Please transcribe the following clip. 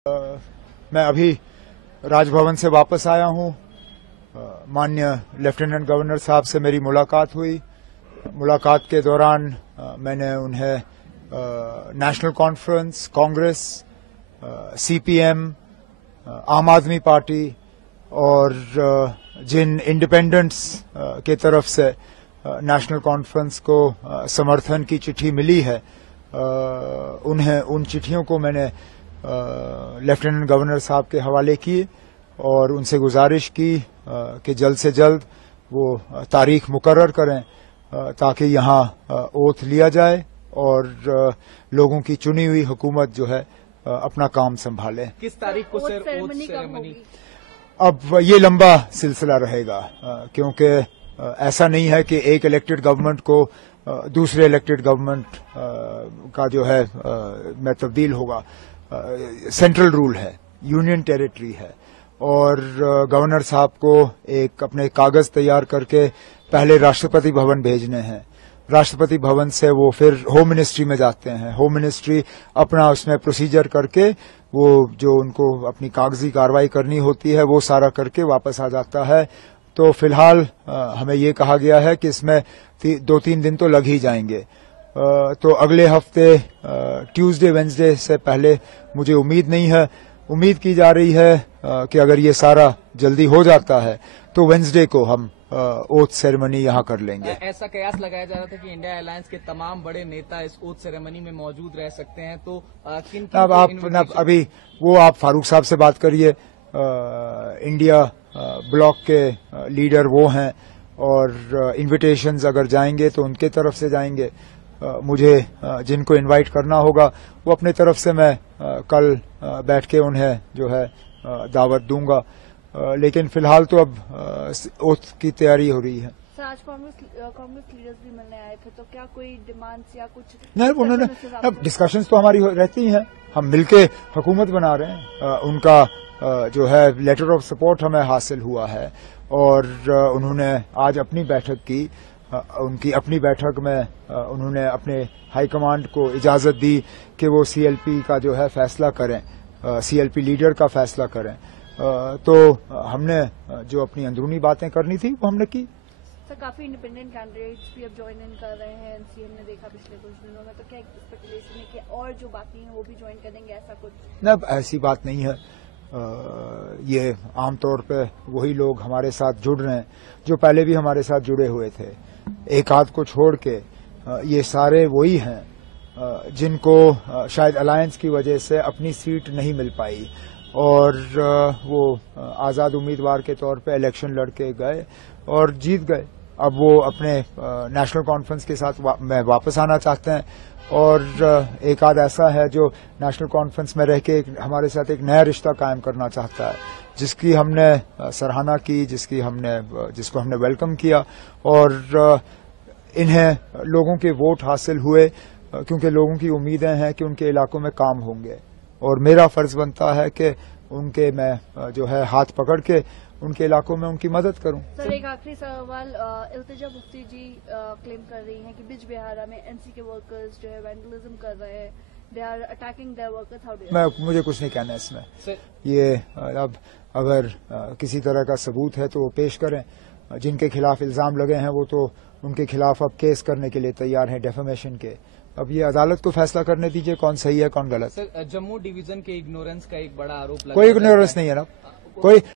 मैं अभी राजभवन से वापस आया हूं। माननीय लेफ्टिनेंट गवर्नर साहब से मेरी मुलाकात हुई। मुलाकात के दौरान मैंने उन्हें नेशनल कॉन्फ्रेंस, कांग्रेस, सीपीएम, आम आदमी पार्टी और जिन इंडिपेंडेंट्स के तरफ से नेशनल कॉन्फ्रेंस को समर्थन की चिट्ठी मिली है, उन्हें उन चिट्ठियों को मैंने लेफ्टिनेंट गवर्नर साहब के हवाले किए और उनसे गुजारिश की कि जल्द से जल्द वो तारीख मुकर्रर करें ताकि यहाँ ओथ लिया जाए और लोगों की चुनी हुई हुकूमत जो है अपना काम संभाले। किस तारीख को सर ओथ सेरेमनी? अब ये लंबा सिलसिला रहेगा क्योंकि ऐसा नहीं है कि एक इलेक्टेड गवर्नमेंट को दूसरे इलेक्टेड गवर्नमेंट का जो है में तब्दील होगा। सेंट्रल रूल है, यूनियन टेरिटरी है और गवर्नर साहब को एक अपने कागज तैयार करके पहले राष्ट्रपति भवन भेजने हैं। राष्ट्रपति भवन से वो फिर होम मिनिस्ट्री में जाते हैं। होम मिनिस्ट्री अपना उसमें प्रोसीजर करके वो जो उनको अपनी कागजी कार्रवाई करनी होती है वो सारा करके वापस आ जाता है। तो फिलहाल हमें ये कहा गया है कि इसमें 2-3 दिन तो लग ही जाएंगे। तो अगले हफ्ते ट्यूसडे वेंसडे से पहले मुझे उम्मीद नहीं है। उम्मीद की जा रही है कि अगर ये सारा जल्दी हो जाता है तो वेंसडे को हम ओथ सेरेमनी यहाँ कर लेंगे। ऐसा कयास लगाया जा रहा था कि इंडिया अलायंस के तमाम बड़े नेता इस ओथ सेरेमनी में मौजूद रह सकते हैं, तो किन अब आप अभी वो आप फारूक साहब से बात करिए। इंडिया ब्लॉक के लीडर वो हैं और इन्विटेशंस अगर जाएंगे तो उनके तरफ से जाएंगे। मुझे जिनको इनवाइट करना होगा वो अपने तरफ से मैं कल बैठ के उन्हें जो है दावत दूंगा। लेकिन फिलहाल तो अब ओथ की तैयारी हो रही है। सर, आज कांग्रेस लीडर्स भी मिलने आए थे, तो क्या कोई डिमांड्स या कुछ नहीं? उन्होंने अब डिस्कशंस तो हमारी रहती हैं, हम मिलके हुकूमत बना रहे हैं। उनका जो है लेटर ऑफ सपोर्ट हमें हासिल हुआ है और उन्होंने आज अपनी बैठक की। उनकी अपनी बैठक में उन्होंने अपने हाईकमांड को इजाजत दी कि वो सीएलपी का जो है फैसला करें, सीएलपी लीडर का फैसला करें। तो हमने जो अपनी अंदरूनी बातें करनी थी वो हमने की। सर, काफी इंडिपेंडेंट कैंडिडेट्स भी अब ज्वाइन इन कर रहे हैं एनसीए ने देखा पिछले कुछ दिनों में, तो क्या स्पेकुलेशन है कि और जो बाकी हैं वो भी ज्वाइन करेंगे, ऐसा कुछ? न, ऐसी बात नहीं है। ये आमतौर पे वही लोग हमारे साथ जुड़ रहे हैं जो पहले भी हमारे साथ जुड़े हुए थे। एक आध को छोड़ के ये सारे वही हैं जिनको शायद अलायंस की वजह से अपनी सीट नहीं मिल पाई और वो आज़ाद उम्मीदवार के तौर पे इलेक्शन लड़के गए और जीत गए। अब वो अपने नेशनल कॉन्फ्रेंस के साथ में वापस आना चाहते हैं और एक आध ऐसा है जो नेशनल कॉन्फ्रेंस में रह के हमारे साथ एक नया रिश्ता कायम करना चाहता है, जिसकी हमने सराहना की, जिसको हमने वेलकम किया और इन्हें लोगों के वोट हासिल हुए क्योंकि लोगों की उम्मीदें हैं कि उनके इलाकों में काम होंगे और मेरा फर्ज बनता है कि उनके मैं जो है हाथ पकड़ के उनके इलाकों में उनकी मदद करूं। सर, एक आखिरी सवाल। इल्तिजा मुफ्ती जी क्लेम कर रही हैं कि बिज बिहारा में एनसी के वर्कर्स जो है वैंडलिज्म कर रहे हैं, they are attacking their workers. How do मुझे कुछ नहीं कहना इसमें। ये अब अगर किसी तरह का सबूत है तो वो पेश करें। जिनके खिलाफ इल्जाम लगे हैं वो तो उनके खिलाफ अब केस करने के लिए तैयार हैं, डेफेमेशन के। अब ये अदालत को फैसला करने दीजिए कौन सही है कौन गलत। सर, जम्मू डिवीजन के इग्नोरेंस का एक बड़ा आरोप लगा। कोई इग्नोरेंस नहीं है ना, कोई